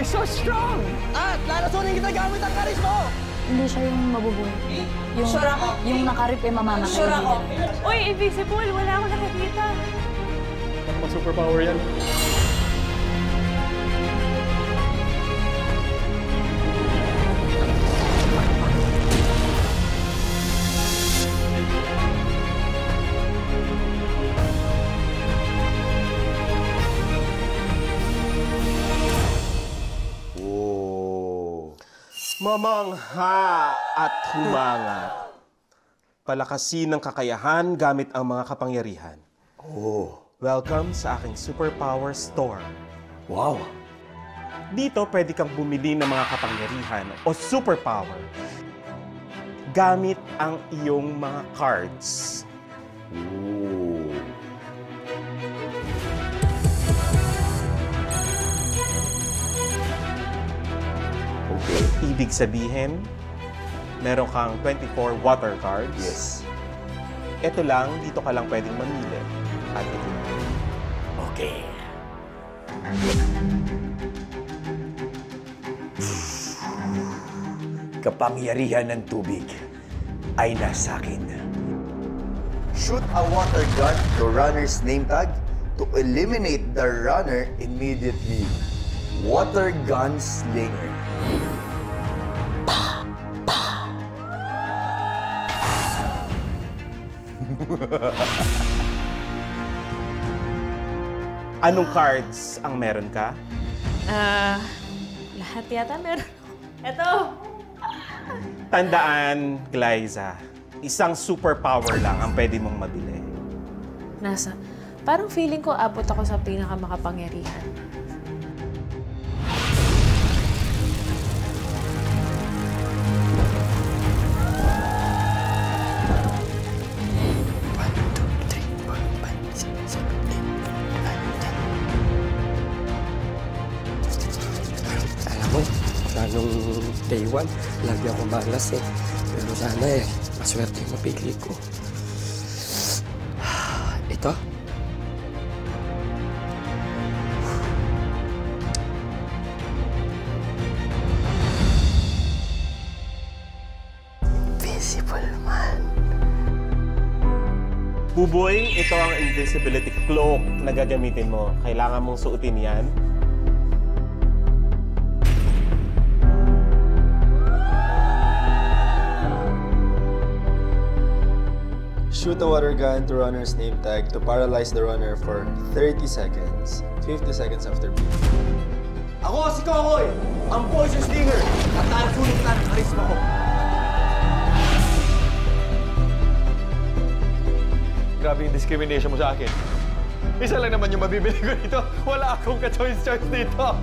is so strong! At lalasunin kita gamit ang karis mo! Hindi siya yung mabubuhay. Yung, sure ako. Yung nakarip ay mamamatay. Sure ako. Uy, invisible! Wala akong nakikita. Ano ba superpower yan? Mamangha at humanga. Palakasin ng kakayahan gamit ang mga kapangyarihan. Welcome sa aking superpower store. Wow! Dito pwede kang bumili ng mga kapangyarihan o superpower gamit ang iyong mga cards. Okay. Ibig sabihin, meron kang 24 water cards. Yes. Ito lang, dito ka lang pwedeng mamili. At ito lang. Okay. Kapangyarihan ng tubig ay nasa akin. Shoot a water gun to runner's name tag to eliminate the runner immediately. Water gun slinger. Anong cards ang meron ka? Lahat yata meron. Ito! Tandaan, Glyza, isang superpower lang ang pwede mong mabili. Nasa? Parang feeling ko abot ako sa pinakamakapangyarihan. Nung day 1, lagi ako malas eh. Pero sana eh, maswerte yung mapili ko. Ito? Invisible man. Buboy, ito ang invisibility cloak na gagamitin mo. Kailangan mong suotin yan. Shoot a water gun to runner's name tag to paralyze the runner for 30 seconds. 50 seconds after beat. Ako si Kokoy, ang poison slinger, at lalasunin kita ng karisma ko. Grabe yung discrimination mo sa akin. Isa lang naman yung mabibili ko dito. Wala akong ka-choice dito.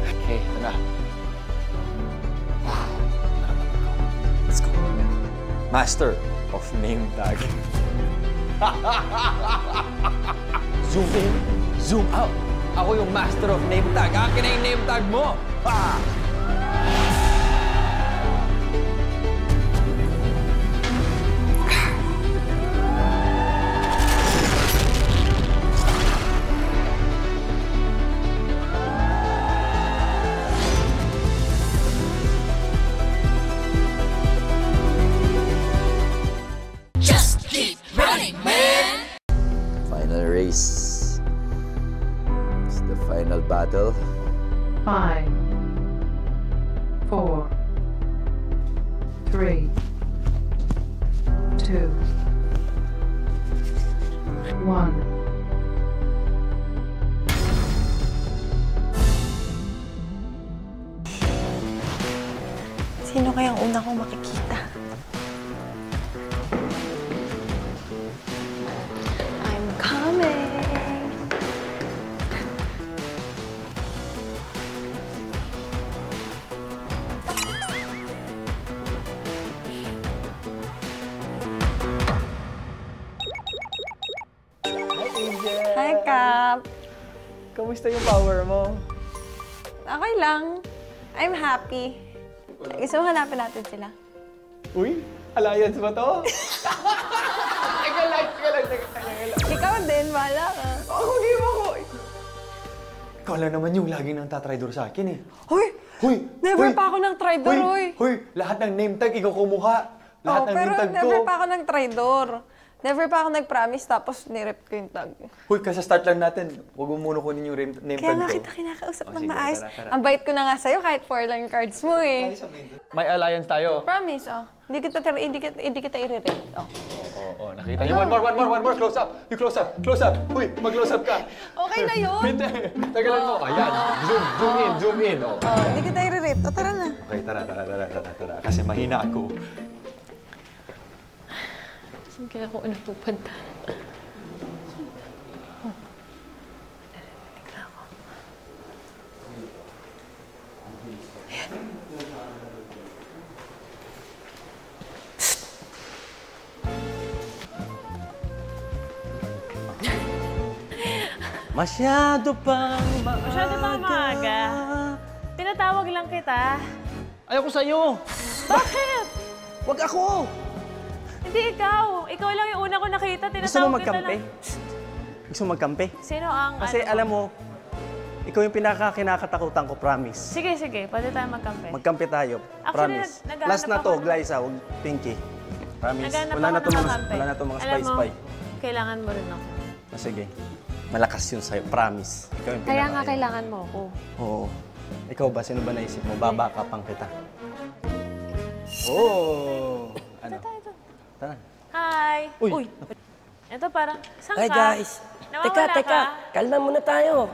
Okay, ito na. Let's go. Master of name tag. Zoom in, zoom out. Ako yung master of name tag. Akin na yung name tag mo. Ha! Race. It's the final battle. 5, 4, 3, 2, 1. Sino kayang una kong makikita? I'm coming! Hi, Cap! Kamusta yung power mo? Okay lang. I'm happy. Gusto mo hanapin natin sila? Uy, alliance ba to? Teka lang. Ikaw din, bahala ka. Ako, game ako. Ikaw lang naman yung laging nang tatraidor sa akin eh. Hoy! Hoy! Never Hoy! pa ako ng traidor, hoy! Hoy! Lahat ng name tag, ikaw kumuha. Lahat ng Pero name tag ko. never pa ako ng traidor. Never pa ako nag-promise, tapos nirep ko yung tag. Hoy, kasa-start lang natin. Huwag mo muna kunin yung name Kaya tag nga ko. kita kinakausap Oh, ng sige, maayos. tara, tara. Ang bait ko na nga sa'yo, kahit 4 lang yung cards mo eh. May alliance tayo. Promise, oh. Hindi kita i-rate. Oh. Oo, nakita niyo. One more. Close up. You close up. Close up. Uy, mag-close up ka. Okay na yun. Hindi. Tagalan mo. Ayan. Zoom in. Oh. Oh, hindi kita i-rate. O, tara na. Okay, tara. Kasi mahina ako. Saan kaya ako napupunta? Masyado pang maaga. Masyado bang maaga? Tinatawag lang kita. Ayoko sa'yo. Bakit? Wag ako. Hindi ikaw. Ikaw lang yung una ko nakita. Gusto mo Tinatawag kita magkampi? lang. Gusto mo magkampi? Sino ang Kasi ano? alam mo, ikaw yung kinakatakutan ko, promise. Sige. Pwede tayo magkampi. Magkampi tayo, Actually, promise. naghahanap Last na to, ako ng- Glyza, huwag Pinky. Promise. Naghanap Wala na ako to ng mga, kakampi. wala na to mga Alam mo, spy-spy. kailangan mo rin ako. Ah, sige. Malakas yun sa'yo, promise. Ikaw yung Kaya nga pinaka- kailangan mo ako. Oo. Ikaw ba? Sino ba naisip mo? Babakapang kita. Oo. Ano? Tara. Hi! Uy. Ito parang, saan Hi ka? guys. Nawawala Teka. ka? Kalma muna tayo.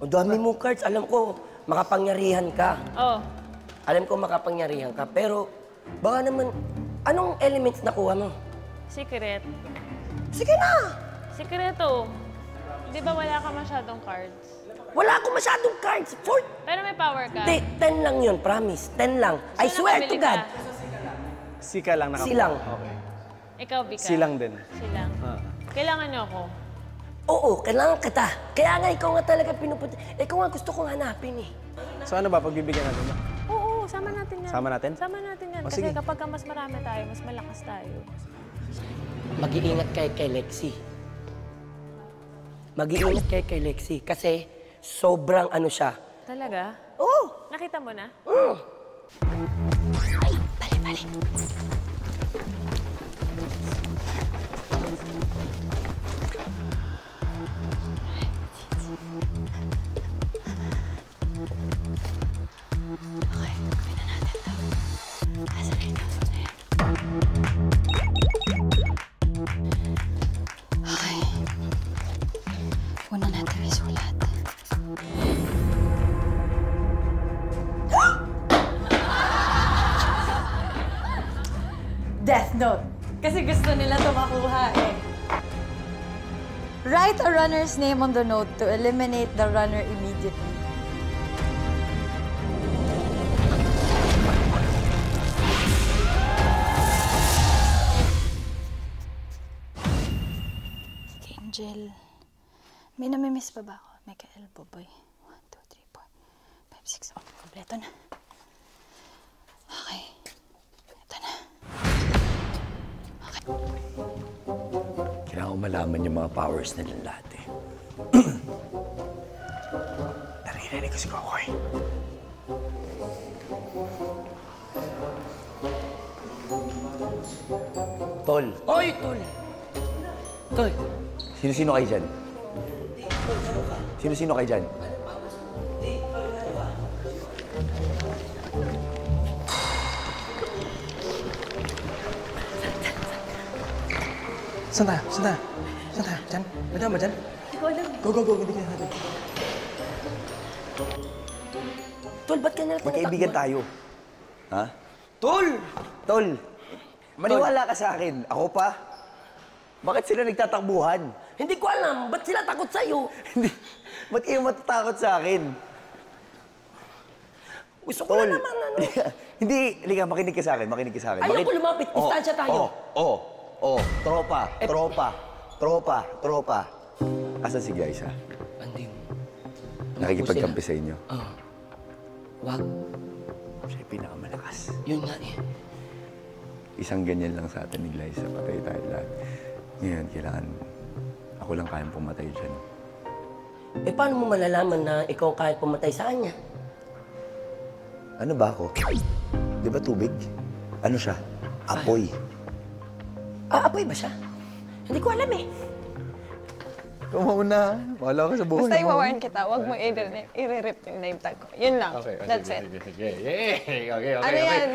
Ang dami mong cards. Alam ko, makapangyarihan ka. Oh, Alam ko makapangyarihan ka. Pero, baka naman, anong elements nakuha mo? secret. Sige na! Sikreto. Di ba wala ka masyadong cards? Wala akong masyadong cards. Pero may power ka. Hindi, 10 lang yun, promise. 10 lang. I Saan swear to nakabili God. ka? Sika lang nakakuha. Silang. Okay. Ikaw, Bika. Silang din. Silang. Ah. Kailangan niyo ako. Oo, kailangan kita. Kaya nga ikaw nga talaga pinupunta. Ikaw nga gusto kong hanapin eh. So ano ba? Pagbibigyan natin ba? Oo, sama natin yan. Sama natin? Sama natin yan. O, Kasi sige. kapag ka mas marami tayo, mas malakas tayo. Mag-iingat kayo kay Lexi. Mag-iingat kayo kay Lexi. Kasi sobrang ano siya. Talaga? Oo! Nakita mo na? Bali. Una natin isulat. Death Note. Kasi gusto nila ito makuha eh. Write a runner's name on the note to eliminate the runner immediately. Angel. May namimiss pa ba ako? Michael Boboy. 1, 2, 3, 4, 5, 6. Oh, kompleto na. Okay. Ito na. Kailangan ko malaman yung mga powers nilang lahat eh. Narinig ko si Kokoy. Tol, Oy, tol! Tol, sino-sino kayo dyan? Sino-sino kayo dyan? Saan tayo? Saan tayo? Saan tayo? Diyan? Madama dyan? Go. Hindi ka natin. tol, ba't ka natin Magkaibigan tayo. Ha? Tol! Tol, maniwala ka sa akin. Ako pa? Bakit sila nagtatakbuhan? Hindi ko alam, ba't sila takot sa'yo? Hindi. Ba't kayo matatakot sa akin? Gusto ko na naman ano. Hindi. Halika, makinig ka sa akin. Ayoko lumapit. Distansya tayo. Tropa. Asan si Glyza? Andim. Nakikipagkampi sa inyo. Wag. Siya yung pinakamalakas. Yun nga eh. Isang ganyan lang sa atin ni Glyza. Patay tayo lahat. Ngayon, kailangan ako lang kayang pumatay dyan. Eh, paano mo malalaman na ikaw ang kahit pumatay sa kanya? Ano ba ako? Di ba tubig? Ano siya? Apoy. Apoy ba siya? Hindi ko alam eh. Ikaw mauna. Wala ka sa buhay Basta mo. i-warn kita, huwag mo i-rip yung name tag ko. Yun lang. Okay, That's sige, it. sige. Yay! Okay. Ano yan?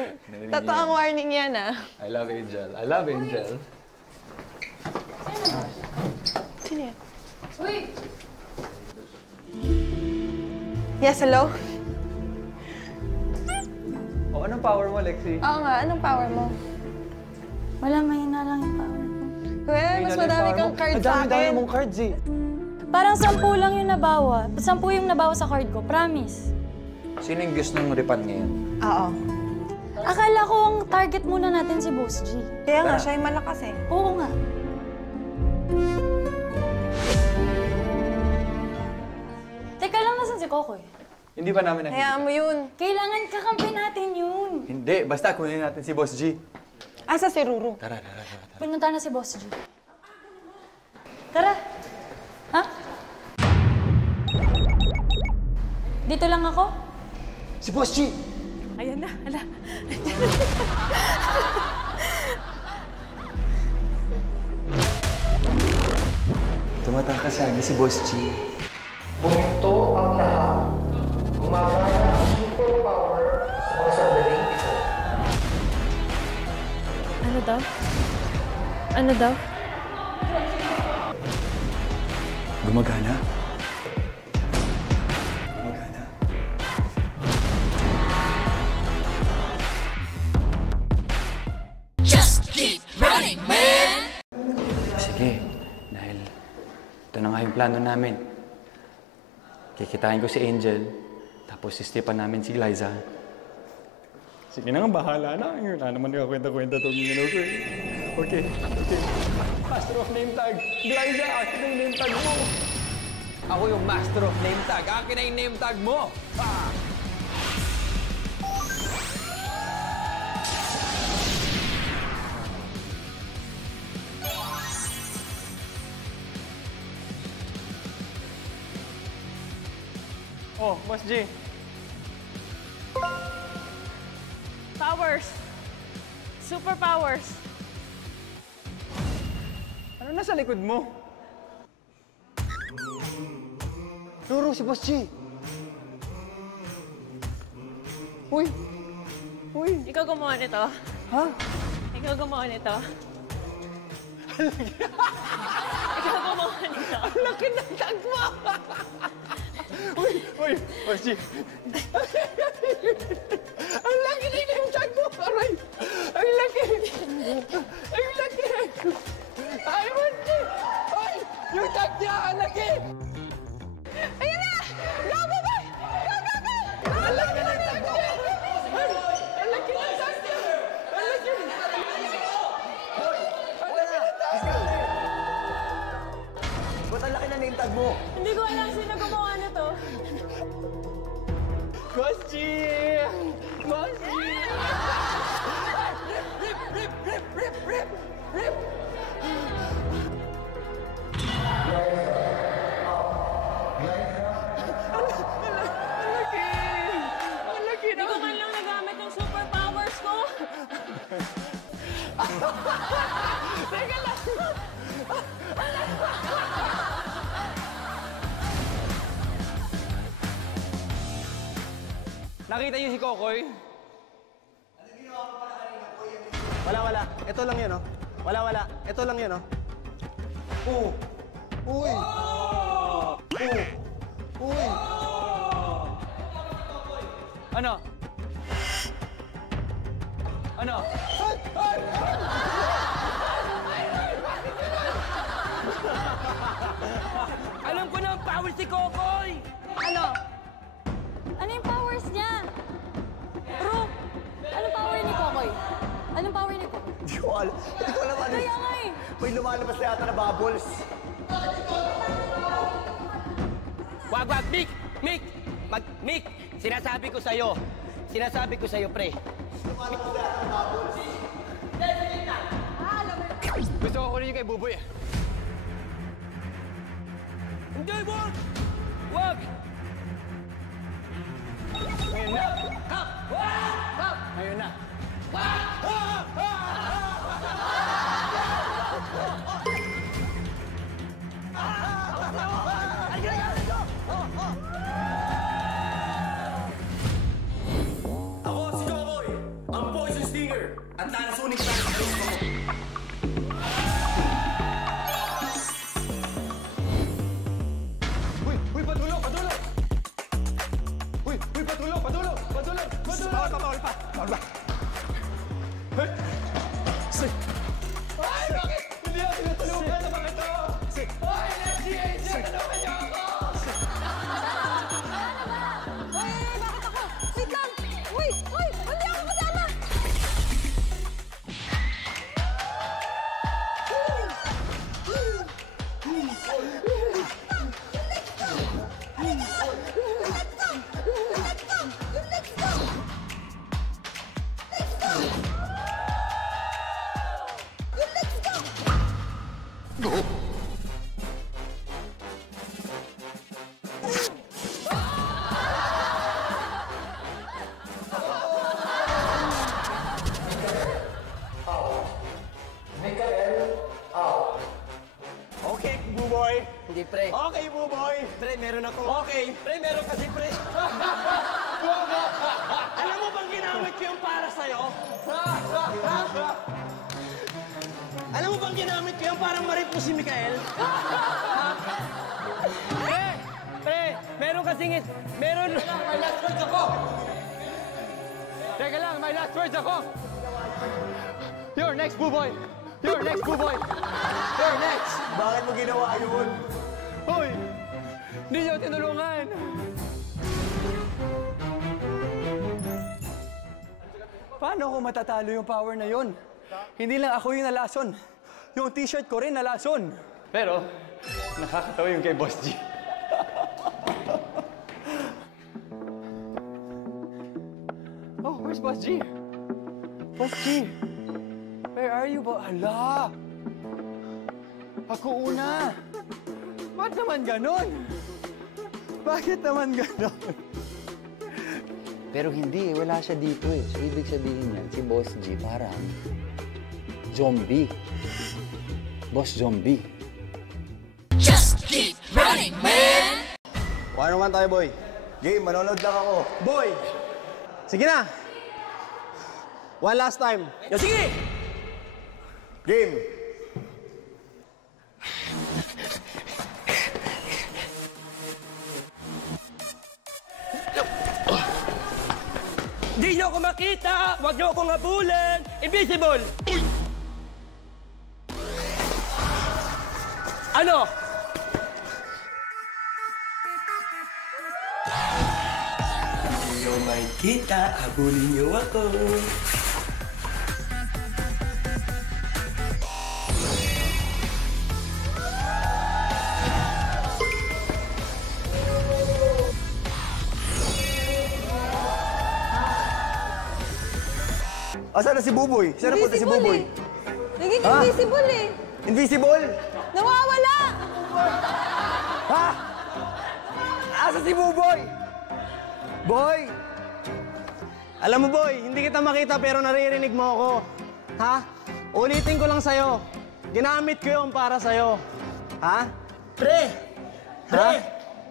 Totoo ang warning yan, ah. I love Angel. I love Angel. Sino yan? Yes, hello? Oh, anong power mo, Lexi? Oo nga, anong power mo? Wala, mahina lang yung power ko. Well, mas madami kang cards sa Ang dami akin. mong cards eh. Parang 10 lang yung nabawa. 10 yung nabawa sa card ko, promise. Sino yung gusto ng ripan ngayon? Oo. Akala ko ang target muna natin si Boss G. Kaya nga, siya yung malakas eh. Oo nga. Teka lang, nasan si Kokoy? Hindi ba namin nakikita? Hayaan mo yun. Kailangan kakampi natin yun. Hindi, basta kunin natin si Boss G. Asa si Ruru? Tara. Pinunta na si Boss G. Tara. Ha? Dito lang ako? Si Boss G! Ayan na, ala. Tumatangka sa akin si Boss G. Buminto ang lahat. Gumagana ang superpower sa mga sandaling ito. Ano daw? Ano daw? Gumagana? Sige, dahil ito na nga yung plano namin. Kikitain ko si Angel, tapos sistipan namin si Liza. Sige na nga, bahala na. Wala naman nakakwenta-kwenta itong ko eh. Okay. Master of Name Tag. Liza, akin na yung name tag mo. Ako yung Master of Name Tag. Akin na yung name tag mo. Ah! Oh, Boss G. Powers! Superpowers! Ano nasa likod mo? Ruru, si Boss G. Uy! Uy! Ikaw gumawa nito? Ha? Ikaw gumawa nito? Ikaw gumawa nito? Ang laki ng tag mo! Uy! Boss G! Ang laki na yung tag mo! Aray! Ang laki! Ang laki! Ay, Boss G! Ay! Yung tag niya! Ang laki! Ayan na! Go, go, go! Go, go, go! Ang laki ng tag mo! Ay! Ang laki ng tag niya! Ang laki! Ba't ang laki na name tag mo? Hindi ko alam sino gumawa nito. Boss G! Boss G! Hindi ko man lang nagamit yung superpowers ko. Nakita niyo si Kokoy? Wala. Ito lang yun, oh. Wala. Ito lang yun, oh. Oo. Uy. Uy. Ano? Ano? Alam ko na ang power si Kokoy! Ano? Ano yung powers niya? Bro, anong power ni Kokoy? Anong power ni Kokoy? Hindi ko alam. Hindi ko alam ano. Kaya nga eh. May lumalabas na yata na bubbles. Wag! Mick! Mick! Sinasabi ko sa'yo, pre. Gusto ko kunin yung kay Buboy. Hindi, wag! Wag! Ngayon na! Hap! Hap! Ngayon na! Ako si Jokoy, ang poison stinger, at nanasunig sa akin ko. Uy, padulo! Uy, padulo! Bawal pa! Hey! Ay, bakit? Hindi ako tinutulungan sa mga ito! Ay, let's see, Angel! Tulungan niyo ako! Bakit ako? Wait lang! Uy! Hindi ako kasama! Okay, Buboy. Hindi, pre. Okay, Buboy. Pre, meron ako. Okay. Pre, meron kasi, pre. Alam mo bang ginamit ko yung para sa'yo? Alam mo bang ginamit ko yung parang marip mo si Mikael? Pre, meron kasing meron. May last words ako! Teka lang, may last words ako! You're next, Buboy! You're next, Buboy! You're next! Bakit mo ginawa yun? Hoy! Hindi niyo tinulungan! Paano ko matatalo yung power na yun? Hindi lang ako yung nalason. Yung t-shirt ko rin nalason. Pero, nakakatawa yung kay Boss G. Oh, where's Boss G? Boss G! Where are you, ba? Hala! Ako una! Ba't naman ganon? Bakit naman ganon? Pero hindi, wala siya dito eh. So, ibig sabihin yan, si Boss G parang zombie. Boss Zombie. Just keep running, man! Ano naman tayo, boy? Game, manonood lang ako. Boy! Sige na! One last time. Yo, sige! Game! Hindi niyo ako makita! Huwag niyo akong habulin! Invisible! Ano? Hindi niyo makita, habulin niyo ako. Asan na si Buboy? Saan na punta si Buboy? Naging invisible eh. Invisible? Nawawala! Ha? Asa si Buboy? Boy! Alam mo, Boy, hindi kita makita pero naririnig mo ako. Ha? Ulitin ko lang sa'yo. Ginamit ko yun para sa'yo. Ha? Pre! Pre! Ha?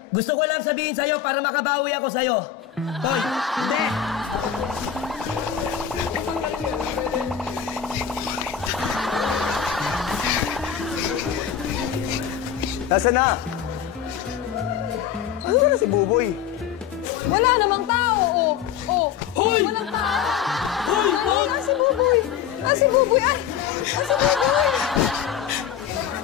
Gusto ko lang sabihin sa'yo para makabawi ako sa'yo. Hoy, hindi! Nasaan na? Ano ba na si Buboy? Wala namang tao, oh. Oh. Hoy! Walang tao. Hoy! Hoy! Si Buboy! Si Buboy! Ay! Si Buboy!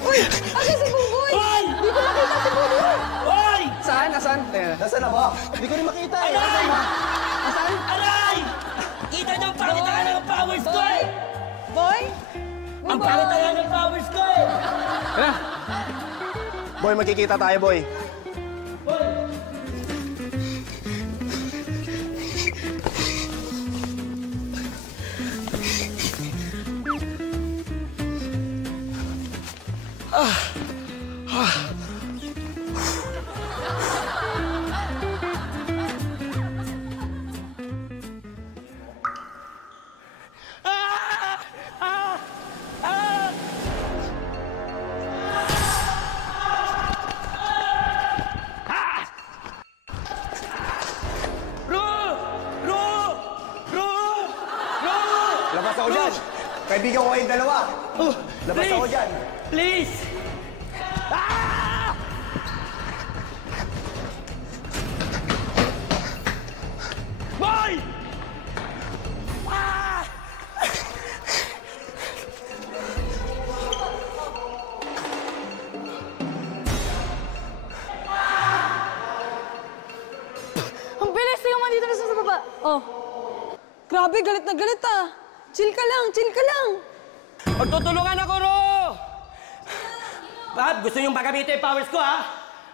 Uy! Si Buboy! Hoy! Di ko nakita si Buboy! Hoy! Saan? Nasaan? Nasaan na ba? Hindi ko rin makita eh. Aray! Nasaan ba? Nasaan? Aray! Kita niyo ang pangitangan ng powers ko eh! Boy? Ang pangitangan ng powers ko eh! Boy, magkikita tayo, Boy. Kaibigan ko kayong dalawa. Labas ako dyan. Please! Boy! Ang bilis! Tingnan mo, dito na sa baba. Oh. Grabe, galit na galit ah. Chill ka lang, chill ka lang. Magtutulungan ako, Ro! Bakit? Gusto niyong pagamitin yung powers ko, ha?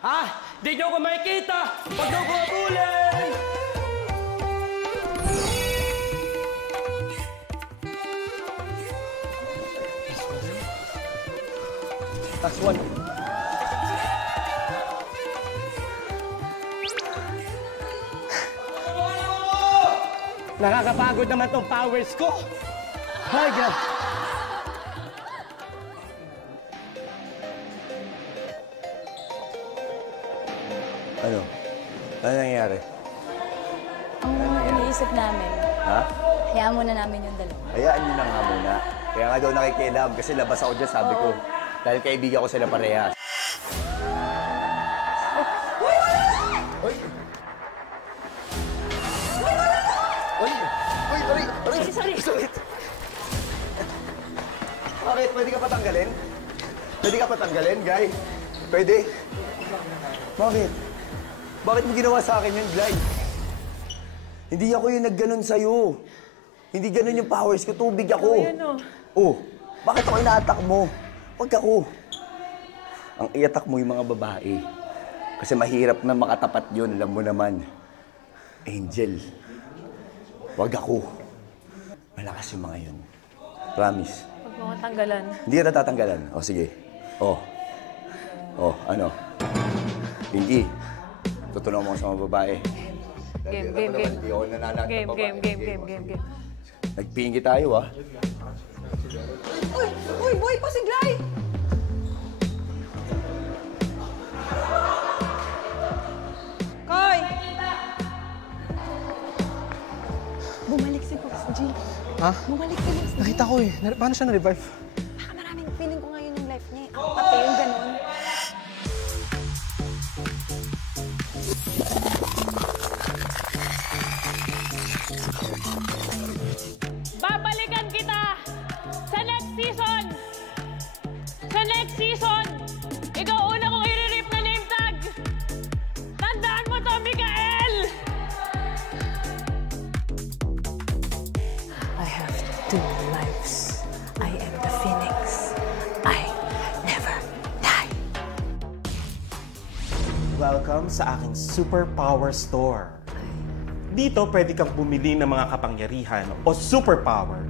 Ha? Di niyo ko makikita! Huwag niyo ko abulin! Last one. Nakakapagod naman tong powers ko! Ay, God! Ano? Ano nangyayari? Ang iniisip namin, Ha? hayaan muna namin yung dalawa. Hayaan nyo na nga muna. Kaya nga daw nakikialam kasi labas ako dyan, sabi ko. Dahil kaibigan ko sila parehas. Sorry. Bakit? Pwede ka patanggalin? Pwede ka patanggalin, Guy? Pwede? Bakit? Bakit mo ginawa sa akin yun, Guy? Hindi ako yung nagganon sa'yo. Hindi ganon yung powers ko. Tubig ako. Oh, bakit ako ina-attack mo? Huwag ako. Ang i-attack mo yung mga babae. Kasi mahirap na makatapat yun, alam mo naman. Angel, huwag ako. Malakas yung mga yun. Promise. Huwag mo akong tanggalan. Hindi ka natatanggalan. O, sige. O, ano? Pinky, tutulungan mo sa mga babae. Game. Hindi ako nananag ng babae. Game. Nagpingi tayo, ah. Uy, boy, pasiglay! Koy! Bumalik si Boss G. Ha? Bumalik si Boss G. Nakita ko eh. Paano siya na-revive? Baka maraming feeling ko ngayon yung life niya eh. Pati yung ganun. Babalikan kita sa next season! Sa next season, ikaw una kong i-rip na name tag! Tandaan mo to, Mikael! I have 2 lives. I am the Phoenix. I never die. Welcome sa aking superpower store. Dito pwede kang bumili ng mga kapangyarihan o superpower.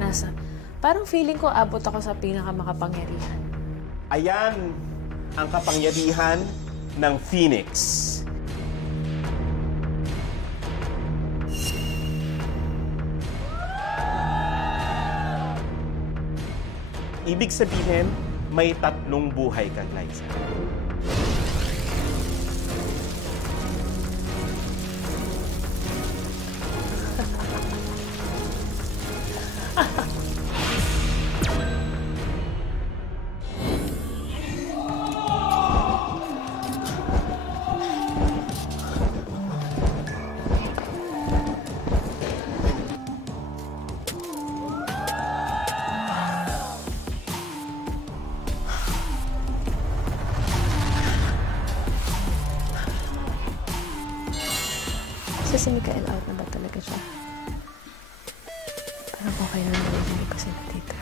Nasa, parang feeling ko abot ako sa pinakamakapangyarihan. Ayan ang kapangyarihan ng Phoenix. Ibig sabihin, may 3 buhay kang Liza. Si Mikael out na ba talaga siya? Parang okay na narinig ko sila dito.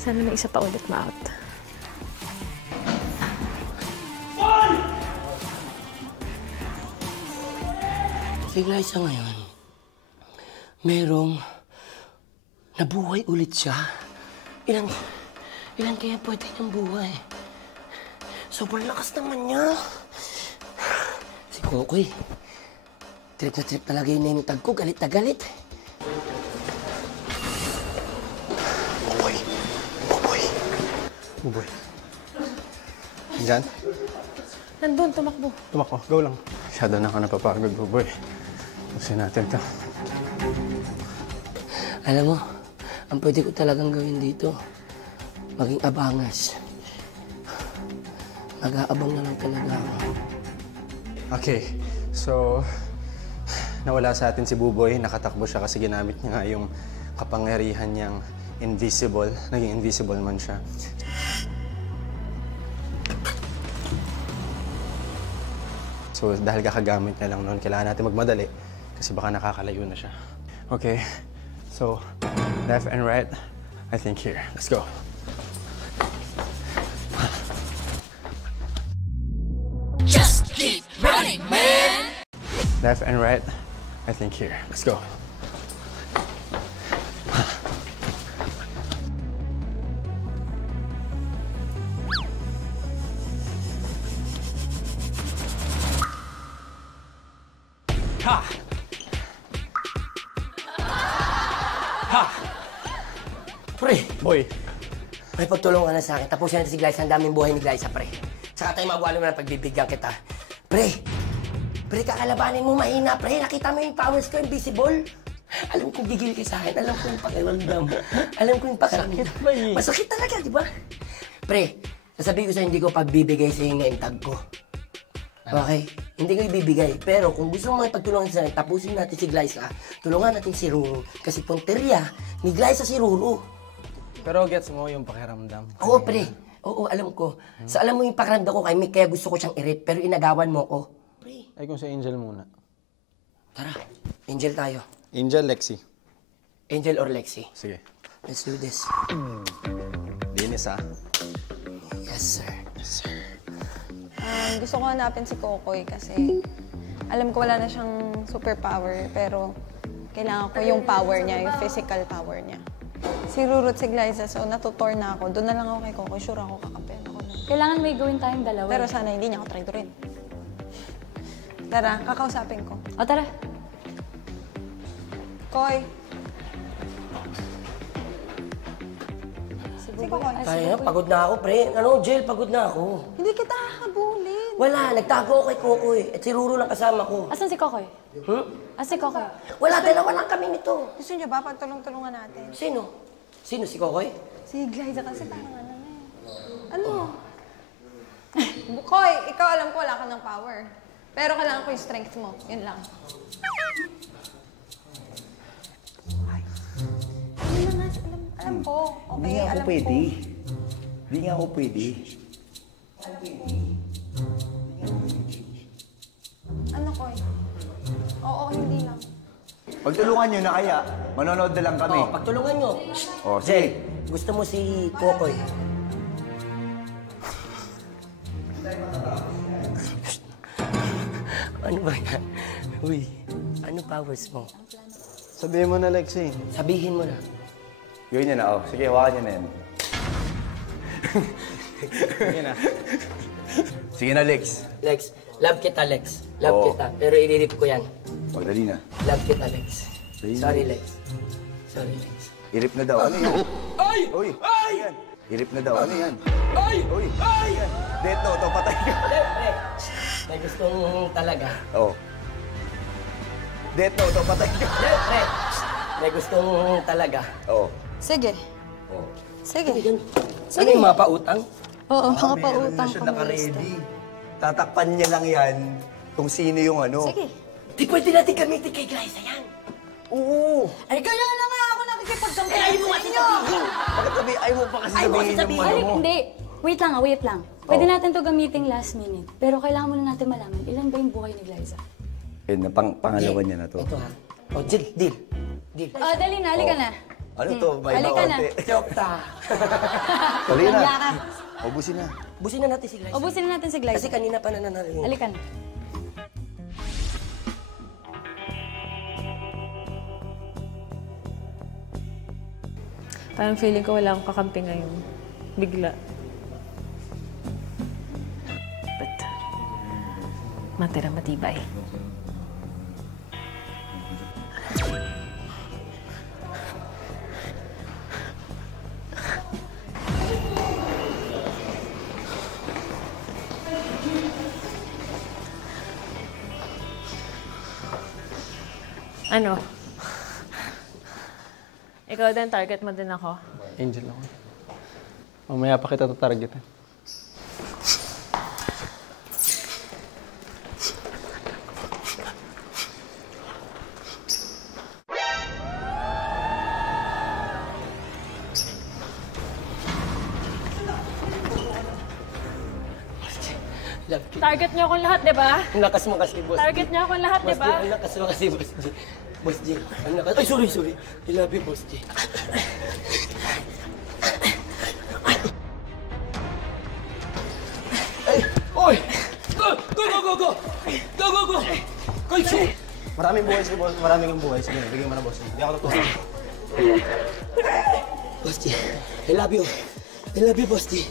Sana may isa pa ulit ma-out. Si Liza ngayon, merong nabuhay ulit siya. Ilan kaya pwede niyang buhay? Sobrang lakas naman niya. Si Kokoy, trip na trip talaga yung name tag ko. Galit na galit. Buboy. Diyan? Nandun, tumakbo. Tumakbo. Go lang. Masyado na ako napapagod, Buboy. Pusin natin to. Alam mo, Ang pwede ko talagang gawin dito, maging abangas. Mag-aabang na lang talaga ako. Okay, so nawala sa atin si Buboy. Nakatakbo siya kasi ginamit niya nga yung kapangyarihan niyang invisible. Naging invisible man siya. So dahil kakagamit niya lang noon, kailangan natin magmadali kasi baka nakakalayo na siya. Okay, so left and right, I think here. Let's go. Just keep running, man! Left and right, I think here. Let's go. Ha! Ha! Pre! Boy! May pagtulungan na sa akin. Tapusin natin si Glyza. Ang daming buhay ni Glyza, pre. Saka tayo magwalo na pagbibigyan kita. Pre! Pre, kakalabanin mo mahina, pre. Nakita mo yung powers ko, invisible. Alam kong gigil ka sa akin. Alam ko yung pakiramdam. Alam ko yung pakiramdam. Masakit talaga, di ba? Pre, sasabihin ko sa'yo, hindi ko pagbibigay sa'yo yung tag ko. Okay? Hindi ko ibibigay. Pero kung gusto mo pagtulungan sa akin, tapusin natin si Glyza. Tulungan natin si Ruru. Kasi punteriya ni Glyza si Ruru. Pero gets mo yung pakiramdam. Oo, pre. Oo, alam ko. Sa alam mo yung pakiramdam ko kay Mick, kaya gusto ko siyang i-rip, pero inagawan mo ko. Pre. Ay, kung sa Angel muna. Tara, Angel tayo. Angel, Lexi. Angel or Lexi? Sige. Let's do this. Linis, ah. Yes, sir. Yes, sir. Gusto ko hanapin si Kokoy kasi alam ko wala na siyang superpower, pero kailangan ko yung power niya, yung physical power niya. Si Ruru at si Glyza, so natutor na ako. Doon na lang ako kay Kokoy. Sure ako kakampihan ako na. Kailangan may gawin tayong dalawa. Pero sana hindi niya ako traidorin. Tara, kakausapin ko. O, tara. Koy. Si Kokoy. Kaya nga, pagod na ako, pre. Ano, Jel, pagod na ako. Hindi kita hahabulin. Wala, nagtago ako kay Kokoy. At si Ruru lang kasama ko. Asan si Kokoy? Asan si Kokoy? Wala, dalawa lang kami nito. Gusto niyo ba pagtulong-tulungan natin? Sino? Sino, si Kokoy? Si Glyza kasi parang ano na eh. Ano? Koy, ikaw alam ko wala ka ng power. Pero kailangan ko yung strength mo. Yun lang. Alam ko. Okay, Hindi nga ako alam pwede. ko. Hindi nga ako pwede. Ano, Koy? Oo, hindi lang. Pagtulungan nyo na kaya, manonood na lang kami. Oh, pagtulungan nyo. Oh, Jel, sige. gusto mo si Kokoy? Ano ba yan? Uy, ano powers mo? Sabihin mo na, Lexi. Sabihin mo na. Gawin niya na, oh. Sige, hawakan niya na yan. Sige na. Sige na, Lex. Lex, love kita, Lex. Love kita. Pero i-rip ko yan. Magdali na. Love kita, Lex. Sorry, Lex. Sorry, Lex. Irip na daw. Ano yan? Ay! Uy! Ay! Irip na daw. Ano yan? Ay! Uy! Ay! Deto, to patay ka. May gustong talaga. Oo. Deto, to patay ka. May gustong talaga. Oo. Sige. Sige. Ano yung mga pautang? Oo, mga Meron pautang na siya ko na naka-ready. Tatakpan niya lang yan kung sino yung ano. Sige. Di pwede natin gamitin kay Glyza yan. Oo. Ay, kaya na nga ako nakikipagsampi. Ay, ayaw mo kasi sabihin. Bakit ayaw mo pa kasi Ayaw mo kasi sabihin yung sabihin. ano Ay, mo? hindi. Wait lang, wait lang. Pwede natin to gamitin last minute. Pero kailangan muna natin malaman, ilan ba yung buhay ni Glyza? Yun, pangalawa niya na to. Ito ha. O, deal, deal. Deal. Dali na, halika na. Ano to? May Halika na. makonti. Joke ta. Dali na. Hangga ka. Ubusin na. Busin na natin si Glyza. Ubusin na natin si Glyza. Kasi kanina pa nananarinig. Halika na. Parang feeling ko wala akong kakampi ngayon. Bigla. But, matira matibay. Ano? Ikaw din, target mo din ako. Angel ako. Mamaya pa kita tatargetin. Target niyo akong lahat, di ba? Ang lakas mo kasi, boss. Target niyo akong lahat, di ba? Ang lakas mo kasi, boss G. Boss G, ang lakas. Ay, sorry. I love you, boss G. Ay, oy! Go! Kalso! Maraming buhay si boss. Maraming yung buhay. Sige, bigyan mo na, boss. Hindi ako tutulong. Boss G, I love you. I love you, boss G.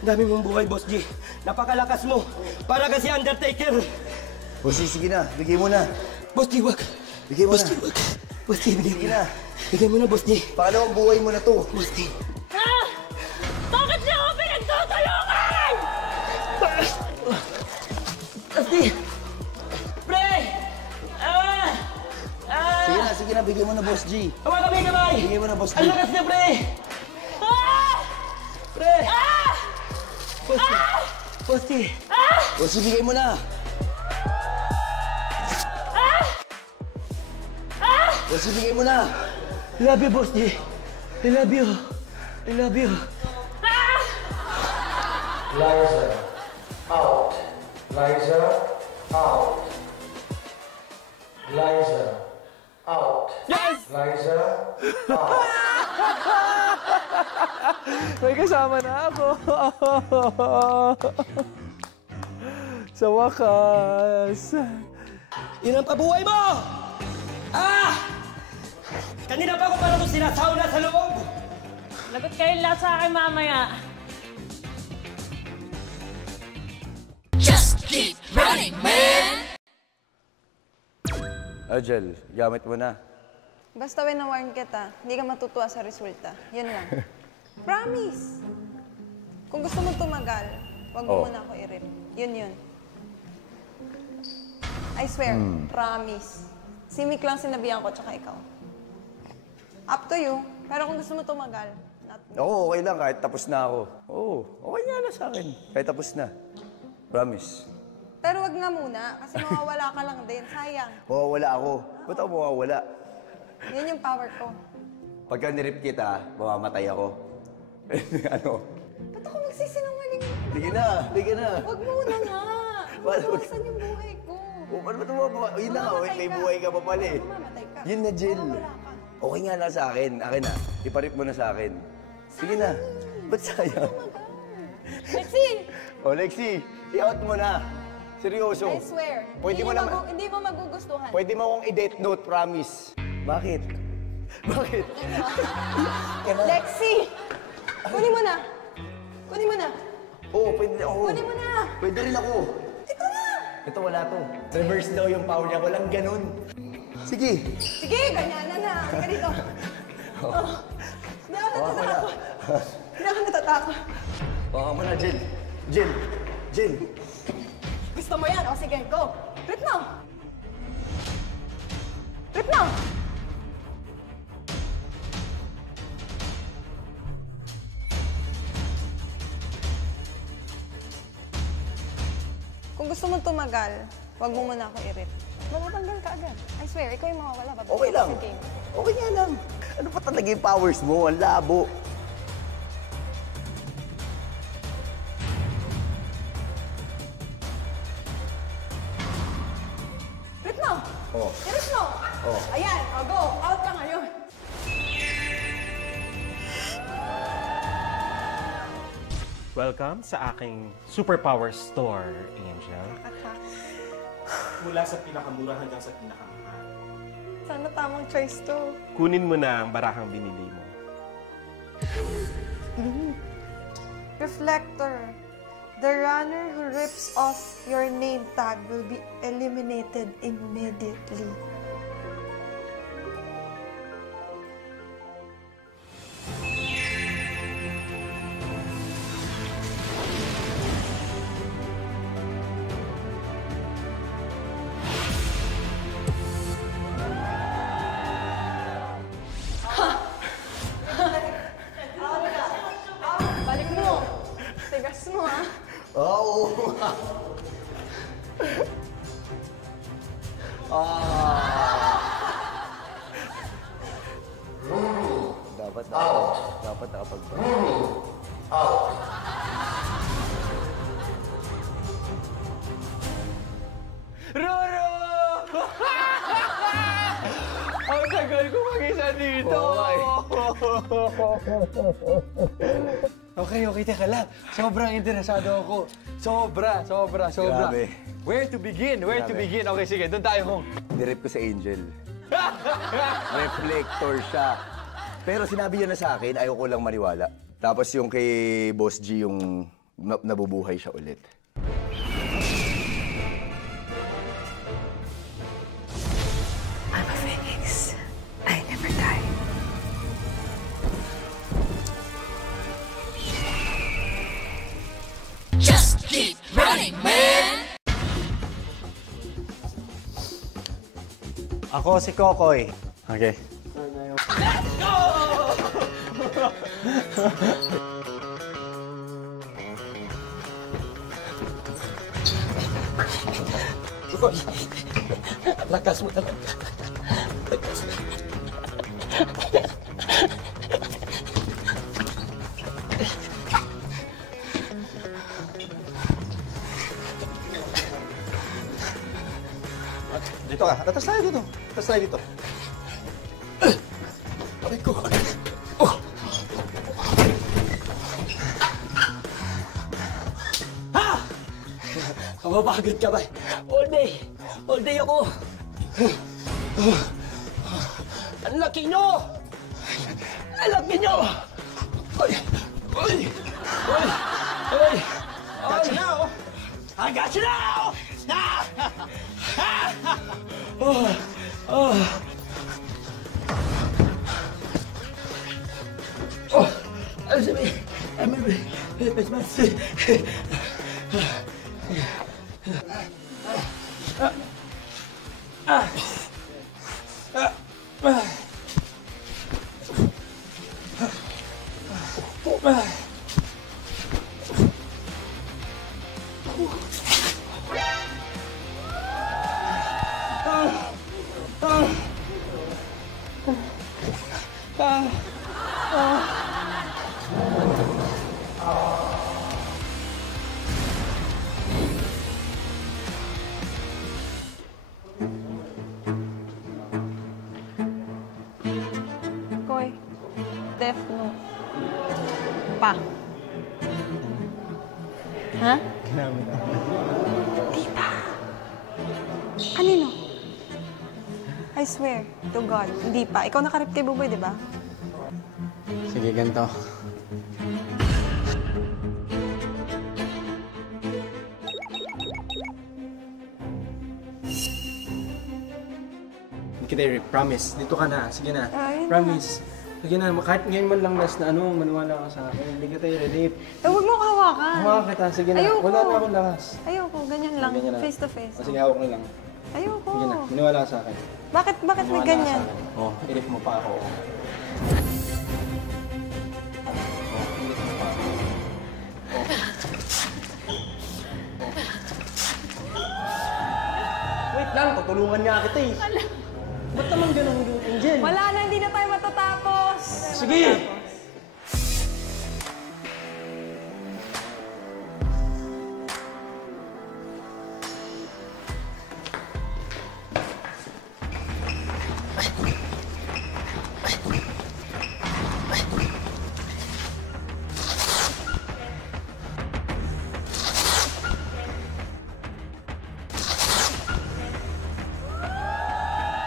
Ang dami mong buhay, boss G. Napakalakas mo. Para kasi Undertaker. Boss G, sige na. Bigay mo na. Boss G, wag. Bigay mo Boss na. G, wag. Boss G, bigay mo Sige na. na. Bigay mo na, boss G. Pangalawang buhay mo na to. Boss G. Ha? Bakit niyo ako pinagtutulungan? Boss G! Pre! Sige na. Bigay mo na, Boss G. Hawa kami kamay! Bigay mo na, Boss G. Ang lakas niya, pre! Pre! Boss G! Boss G! Boss G, bigay mo na. Boss G, bigay mo na. I love you, boss G. I love you. I love you. Liza, out. Liza, out. Liza, out. Yes! Liza, out. May kasama na ako. Sa wakas. Yun ang pabuhay mo! Kanina pa ako parang sinasauna sa loob! Lagot kayo lahat sa akin mamaya. Just keep running, man! Angel, gamit mo na. Basta wina-warn kita, hindi ka matutuwa sa resulta. Yun lang. Promise! Kung gusto mo tumagal, wag mo muna ako i-rip. Yun. I swear, promise. Si Mick lang sinabihan ko, tsaka ikaw. Up to you. Pero kung gusto mo tumagal, not me. Oo, okay lang kahit tapos na ako. Oo, okay nga na sa akin. Kahit tapos na. Promise. Pero wag na muna, kasi mawawala ka lang din. Sayang. Mawawala ako. Ba't ako mawawala? Yun yung power ko. Pagka nirip kita, mamamatay ako. Ano? Ba't ako magsisinungaling? Sige na, sige na. Wag muna nga. Mabawasan yung buhay ko. O, paano ba tumaba? Yun na nga, may buhay ka pa pala eh. Mamamatay ka. Yun na, Jill. Mawawala ka. Okay nga na sa akin. Akin na. Iparip mo na sa akin. Sige na. Ba't sayang? Lexi! O, Lexi, i-out mo na. Seryoso. I swear. Pwede mo naman. Hindi mo magugustuhan. Pwede mo akong i-date note, promise. Bakit? Bakit? Lexi! Kunin mo na. Kunin mo na. Oo, pwede ako. Kunin mo na. Pwede rin ako. Ito na. Ito, wala to. Reverse daw yung power niya. Walang ganun. Sige. Sige, ganyan na. Halika dito. Hindi ako natatakot. Hindi ako natatakot. Baka mo na, Jill. Jill. Jill. Gusto mo yan? O sige, go. Rip mo. Rip mo. Kung gusto mo tumagal, wag mo muna ako i-rip. Matatanggal ka agad. I swear, ikaw yung mawawala. Babalik Okay ako lang. sa game. Okay nga lang. Ano pa talaga yung powers mo? Ang labo. Rip mo! Oh. I-rip mo! Oh. Ayan, o go! Out ka ngayon! Welcome sa aking superpower store, Angel. Mula sa pinakamura hanggang sa pinakamahal. Sana tamang choice to. Kunin mo na ang barahang binili mo. Reflector. The runner who rips off your name tag will be eliminated immediately. Oo. Dapat nakapag-break. Roro! Ang tagal ko mag-isa dito. Okay, teka lang. Sobrang interesado ako. Sobra. Grabe. Where to begin? Okay, sige, doon tayo kung... Nirep ko sa Angel. Reflector siya. Pero sinabi niya na sa akin, ayaw ko lang maniwala. Tapos yung kay Boss G, yung nabubuhay siya ulit. I'm a phoenix. I never die. Just keep running, man! Ako si Kokoy. Okay. Let's go! Lakas mo talaga. Lakas. Dito ka. Atas tayo dito. Atas tayo dito. Aray ko. Ha! Kamapagod ka ba? All day ako. Ang laki nyo! Ang laki nyo! Ay! Got you now! I got you now! Koy, Def, no. Pa. Ha? Ginamit ako. Tita. Kanino? I swear to God, hindi pa. Ikaw nakarip kay Buboy, di ba? Sige, ganito. Hindi kita i-rip. Promise. Dito ka na. Sige na. Ay, Promise. Sige na. Kahit ngayon man lang last na maniwala ka sa akin. Hindi kita i-relate. Huwag mo hawakan. Hawakan kita. Sige na. Ayoko. Wala na akong lakas. Ayoko, ganyan lang. Ganyan lang. Face to face. Sige, hawak na lang. Ayoko. Sige na. Maniwala ka sa akin. Bakit may Maniwala ka ganyan? sa akin. Oh, i-rip mo pa ako. Wait lang, tutulungan nga kita eh. Ba't naman ganun, Angel? Wala na, hindi na tayo matatapos. Sige!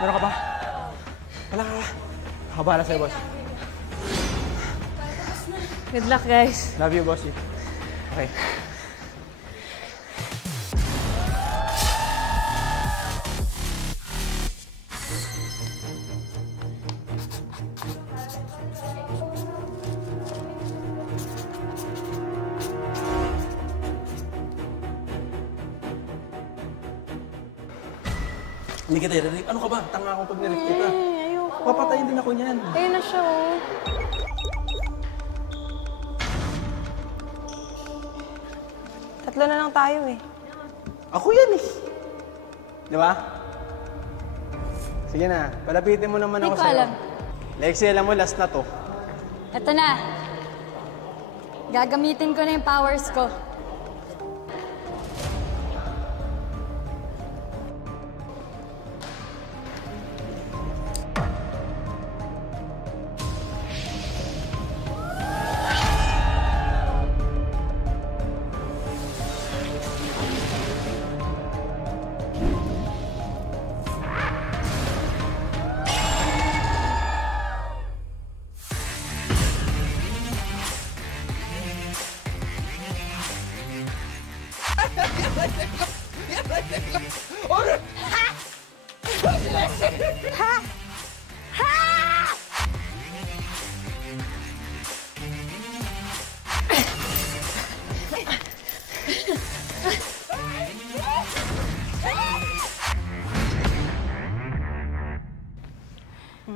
Meron ka ba? Wala ka. Nakabala sa'yo, boss. Good luck, guys. Love you, boss. Okay. Hindi kita i-rip. Ano ka ba? Tanga akong pag nirip kita. Ayoko. Papatayin din ako niyan. Ayun na siya, oh. Tatlo na lang tayo eh. Ako yan eh. Di ba? Sige na, palapitin mo naman ako Hindi ko sa'yo. alam. Lexie, alam mo, last na to. Eto na. Gagamitin ko na yung powers ko.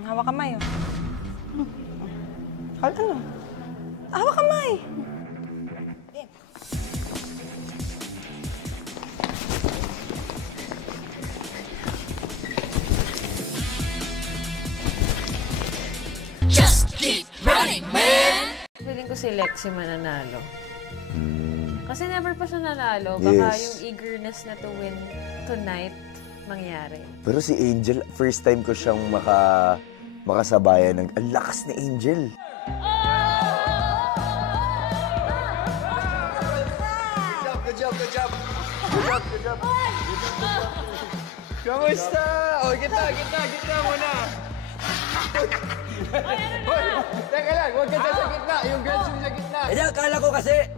Hawak kamay, oh. Ano? Hawak kamay! Just keep running, man! Feeling ko si Lexie mananalo. Kasi never pa siya nanalo. Baka Yes. yung eagerness na to win tonight mangyari. Pero si Angel, first time ko siyang makasabayan ng... Ang lakas ni Angel. Good job. Kamusta? O, gitna muna. Teka lang, huwag ka sa gitna. Yung girls yung sa gitna. Hindi,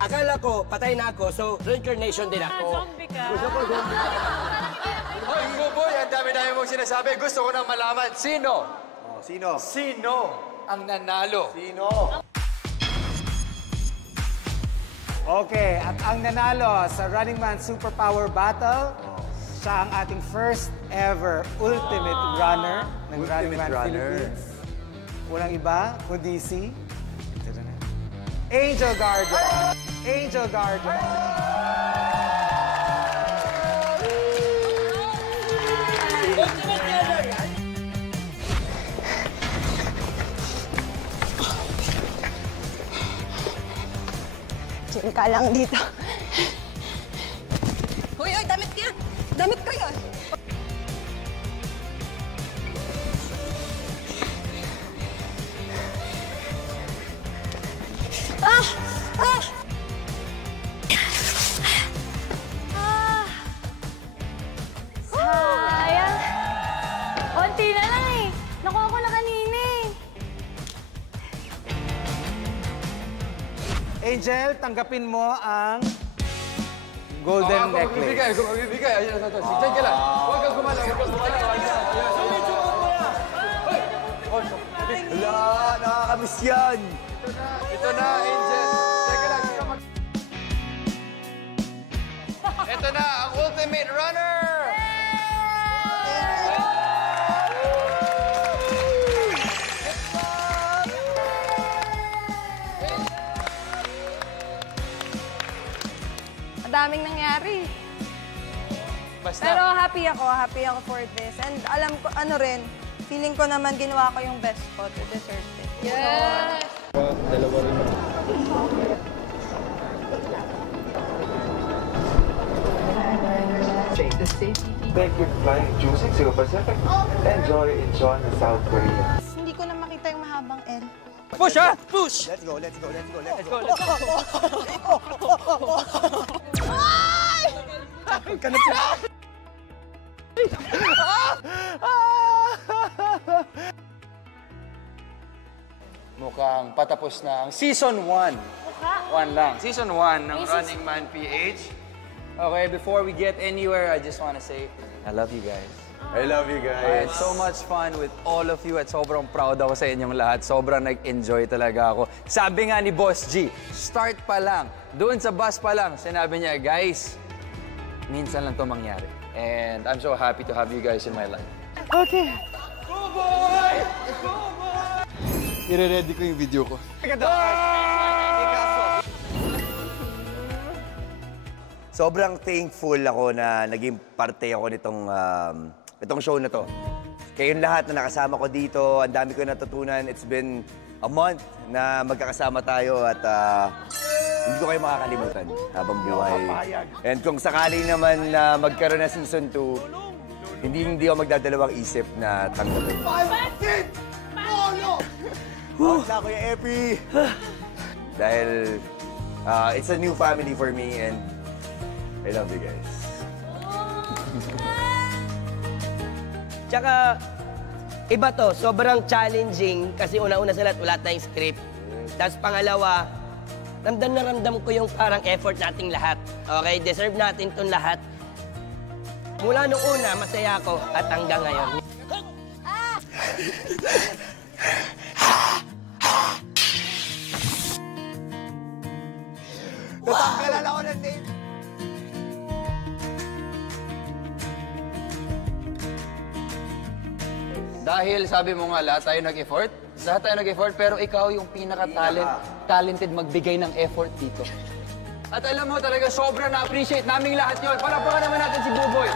akala ko, patay na ako, so reincarnation din ako. Zombie ka. Hoy, Buboy, ang dami-dami mong sinasabi. Gusto ko nang malaman, sino? Sino ang nanalo? Okay, at ang nanalo sa Running Man Superpower Battle, siya ang ating first ever Ultimate Runner ng Running Man Philippines. Walang iba, kundi si Angel Garden. Chill ka lang dito. Hoy, damit ka! Damit ko yun! Sayang. Konti na lang eh. Nakuha ko na kanina eh. Angel, tanggapin mo ang golden necklace. Kung magbibigay, ayun na to. Diyan ka lang. Huwag kang gumalaw. Wala, nakakamiss yan. Ito na, Angel. Teka lang. Ito na, ang Ultimate Runner! Ang daming nangyari. Basta. Pero happy ako for this. And alam ko, feeling ko naman ginawa ko yung best ko to deserve it. Yes! Dalawa rin. Thank you for flying Juicy to Pacific. Enjoy Incheon, South Korea. Hindi ko na makita yung mahabang L. Push, ha? Push! Let's go. Mukhang patapos na ang Season 1. One lang. Season 1 ng Running Man PH. Okay, before we get anywhere, I just want to say, I love you guys. I love you I guys. had so much fun with all of you at sobrang proud ako sa inyong lahat. Sobrang nag-enjoy talaga ako. Sabi nga ni Boss G, start pa lang, doon sa bus pa lang, sinabi niya, guys, minsan lang to mangyari. And I'm so happy to have you guys in my life. Okay. I-ready ko yung video ko. sobrang thankful ako na naging parte ako itong show na to. Kayong lahat na nakasama ko dito, ang dami ko natutunan. It's been a month na magkakasama tayo at hindi ko kayo makakalimutan habang buhay. And kung sakali naman na magkaroon na season 2, hindi ako magdadalawang isip na tanggapin. Wala ko yung Epi! Dahil it's a new family for me and I love you guys. Tsaka, iba to, sobrang challenging kasi una-una sa lahat, wala tayong script. Tapos pangalawa, ramdam na ramdam ko yung parang effort nating lahat. Okay, deserve natin itong lahat. Mula nung una, masaya ako at hanggang ngayon. Natanggalan ako ng tape. Dahil sabi mo nga, lahat tayo nag-effort. Lahat tayo nag-effort, pero ikaw yung pinaka-talented magbigay ng effort dito. At alam mo talaga, sobrang na-appreciate naming lahat yun. Palapakan naman natin si Buboy.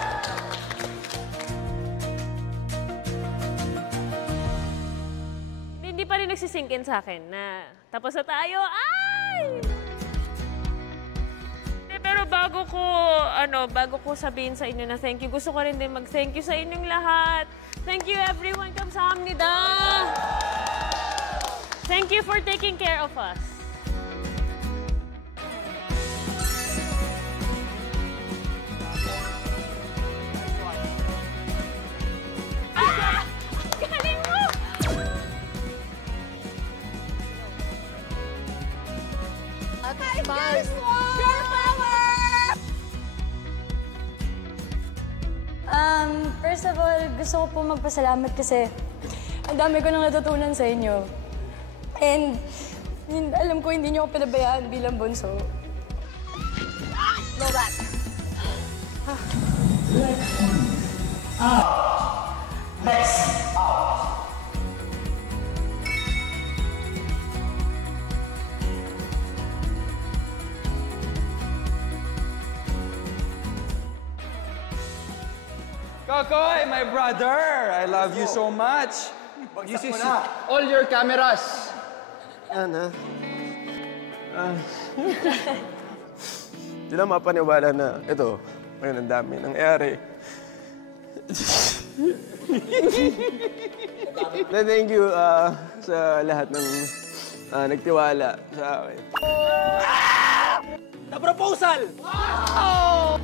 Hindi pa rin nagsisink in sa akin na tapos na tayo. Ay! Pero bago ko sabihin sa inyo na thank you, gusto ko rin din mag-thank you sa inyong lahat. Thank you everyone. 감사합니다. Thank you for taking care of us. Ah! Galing mo! Girl power! First of all, gusto ko po magpasalamat kasi ang dami ko nang natutunan sa inyo. And alam ko hindi niyo ako pinabayaan bilang bunso. Go back. Next out. Kokoy, my brother! I love you so much. You see all your cameras. Ana. Di lang mapaniwala na ito, ngayon ang dami nangyari. Thank you sa lahat ng nagtiwala sa akin. The proposal! Wow!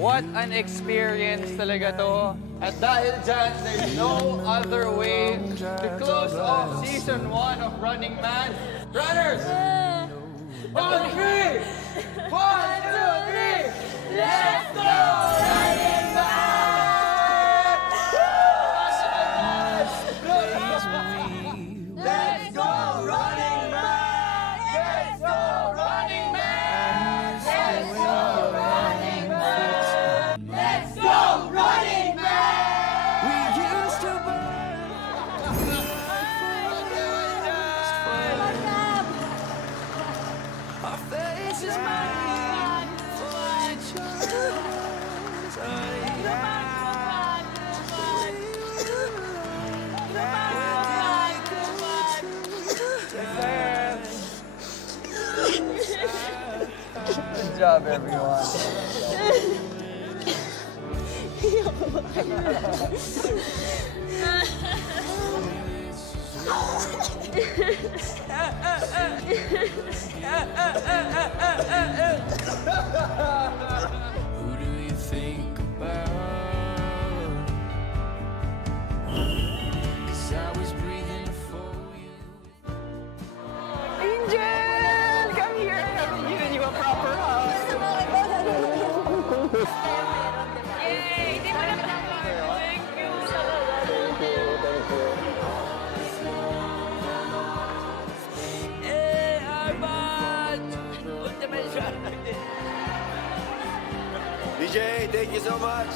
What an experience talaga to. At dahil dyan, there's no other way to close off Season 1 of Running Man. Runners! 1, 2, 3! 1, 2, 3! Let's go! Running Man! Let's go! Running Man! Let's go! Running Man! Let's go! Running Man! Let's go! Running Man! We used to our faces might for each Good job, everyone. Who do you think about? 'Cause I was breathing for you. Angel! Come here! I haven't given you a proper hug. Yay! Di mo na thank you. Thank you, thank you. DJ, thank you so much.